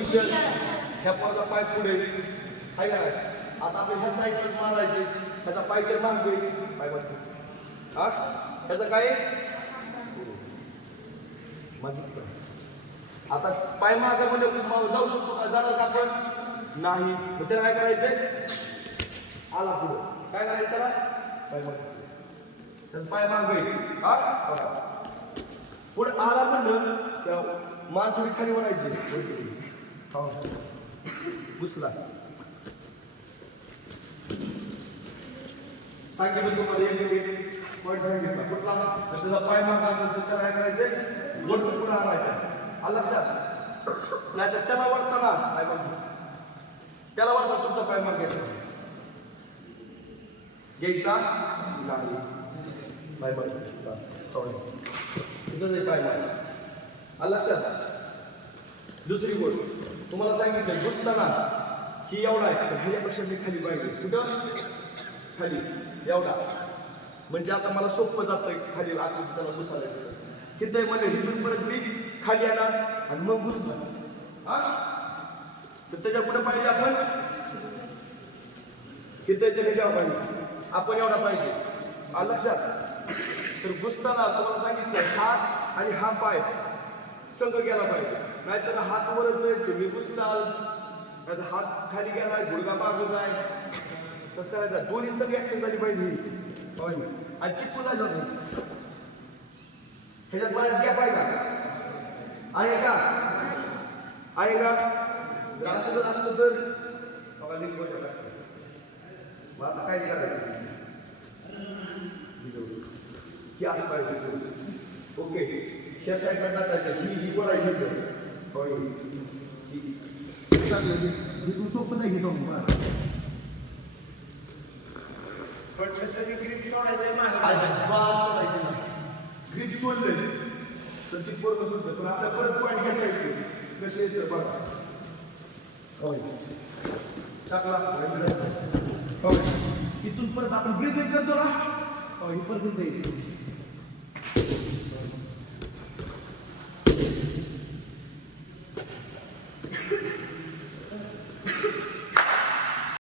Position ह्या पोराचा पाय पुढे. हाय का आता आपण ह्या साईडला मारायचे. ह्याचा पाय तर मागतोय पाय मागतो हा? ह्याचा काय? आता पाय मागा म्हणजे जाऊ शकतो का? जाणार का आपण? नाही. मग त्याला काय करायचंय? आला पुढे. काय करायचं त्याला? पाय मागे. त्याचा पाय मागे. हा? पुढे आला म्हणलं त्या मान थोडी खाली वळायची. घुसला सांगितलं तुम्हाला एक पॉईंट सांगितला कुठला तर त्याचा पाय मागा असेल तर काय करायचे वरतून पुढे आणायचा आलं लक्षात नाही तर त्याला वरताना काय माग त्याला वरता तुमचा पाय घ्यायचा घ्यायचा नाही बाय बाय तुझं पाय आलं लक्षात दुसरी गोष्ट. तुम्हाला सांगितलं घुसताना ही एवढा आहे तर ह्याच्यापेक्षा मी खाली पाहिजे कुठं? खाली. एवढा. म्हणजे आता मला सोपं जातं खाली आता त्याला घुसायला. किती म्हणजे हिथून परत मी खाली येणार आणि मग घुसणार. हा? तर त्याच्या पुढे पाहिजे आपण? किती ते ह्याच्यावर पाहिजे आपण एवढा पाहिजे. लक्षात? तर घुसताना तुम्हाला सांगितलं हात आणि हा पाय. संघ गेला पाहिजे. नाहीतर हात वरच आहे तुम्ही घुसताल नाहीतर हात खाली गेलाय गुडगा मागं जाय तसं करायचं. दोन्ही सगळी ऍक्शन झाली पाहिजे आणि चिपकू झाली होती ह्याच्यात मला गॅप आहे का? आहे का? आहे का? जर असं जर असतं तर? बघा लिंक वर टाका. आता काय करायचं? की असं पाहिजे. त्या साईडला टाकायचं. ही ही बोलायची इथं. होय. तू सोपं नाही घेतो ग्रीप सोडले तर ती पोरग सुटतं पण आता परत पॉईंट घेता येते कसे येते बघा. होय. टाकला. होय. इथून परत आपण ग्रीप करतो ना? होय परत येते